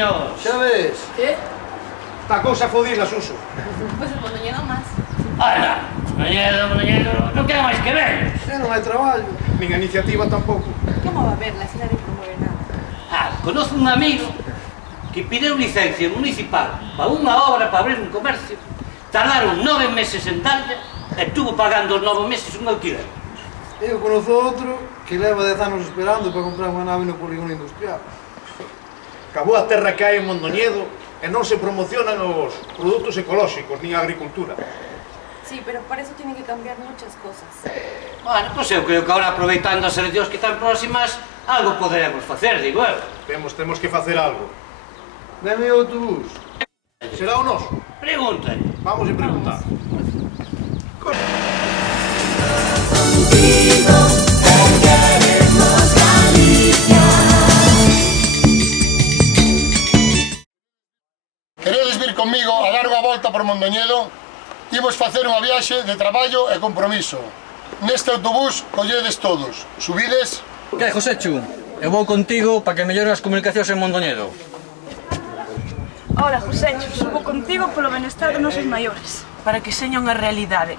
señor. Xa ves? Que? Esta cousa fodila, Suso. Pois o Mondoñedo máis. Ala, Mondoñedo, non queda máis que ver. Non hai traballo. Nin a iniciativa tampouco. Como va a ver? La cidade non promove nada. Conozco un amigo que pideu licencia municipal para unha obra para abrir un comercio. Tardaron 9 meses en darlle e estuvo pagando os 9 meses un alquiler. Eu conozo outro que leva 10 anos esperando para comprar unha nave no polígono industrial. Acabou a terra que hai en Mondoñedo e non se promocionan os produtos ecolóxicos nin a agricultura. Sí, pero para eso tienen que cambiar muchas cosas. Bueno, pois eu creo que ahora, aproveitando as eleccións que están próximas, algo poderemos facer, digo eu. Temos que facer algo. Deme o autobús. Será o noso? Pregúntale. Vamos a preguntar. Queredes vir conmigo a dar unha volta por Mondoñedo? Imos facer unha viaxe de traballo e compromiso. Neste autobús colledes todos. Subides? Que, Joséchu? Eu vou contigo para que melloren as comunicacións en Mondoñedo. Hola, Joséchu, subo contigo polo benestar dos nosos maiores, para que seña unha realidade.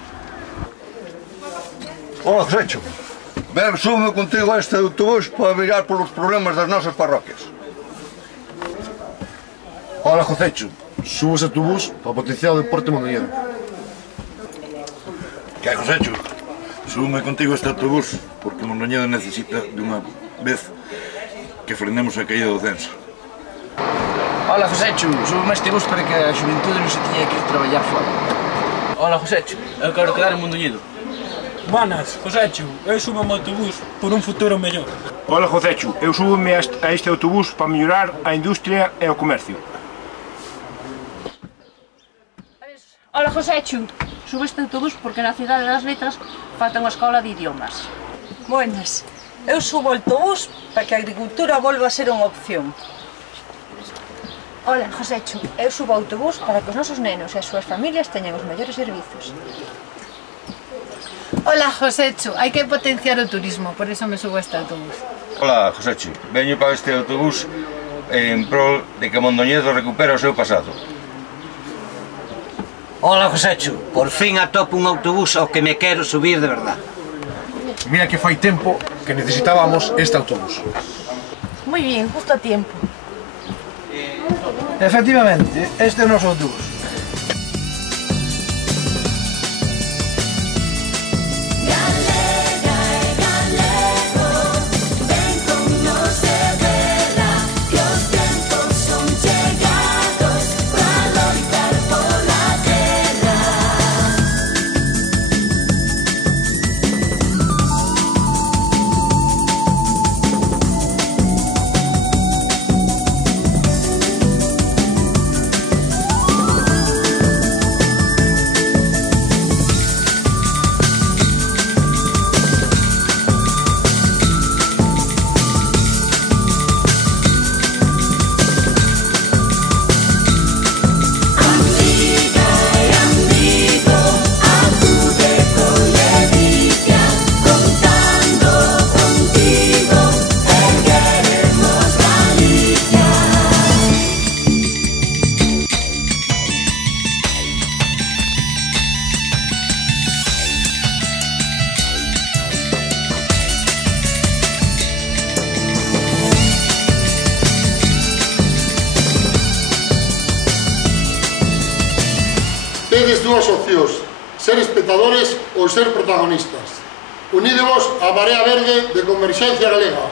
Hola, Joséchu. Ben, súbeme contigo a este autobús para mirar polos problemas das nosas parroquias. Hola, Joséchu. Subo este autobús para potenciar o deporte Mondoñedo. Que, Joséchu? Súbeme contigo a este autobús porque Mondoñedo necesita de unha vez que frenemos a caída do censo. Hola, Joséchu. Súbeme este bus para que a xuventude non se tiña que ir traballar fora. Hola, Joséchu. Eu quero quedar en Mondoñedo. Buenas, Joséchu. Eu subo ao autobús por un futuro mellor. Hola, Joséchu. Eu súbome a este autobús para mellorar a industria e o comercio. Hola, Joséchu. Subo este autobús porque na cidade das letras falta unha escola de idiomas. Buenas. Eu subo o autobús para que a agricultura volva a ser unha opción. Hola, Joséchu. Eu subo ao autobús para que os nosos nenos e as súas familias teñan os mellores servizos. Hola, Joséchu. Hai que potenciar o turismo, por eso me subo a este autobús. Hola, Joséchu. Veño para este autobús en prol de que Mondoñedo recupere o seu pasado. Hola, Joséchu. Por fin atopo un autobús ao que me quero subir de verdad. Mira que fai tempo que necesitábamos este autobús. Muy bien, justo a tiempo. Efectivamente, este é o noso autobús. Tedes dúas opcións, ser espectadores ou ser protagonistas. Unídevos á Marea Verde de Converxencia Galega.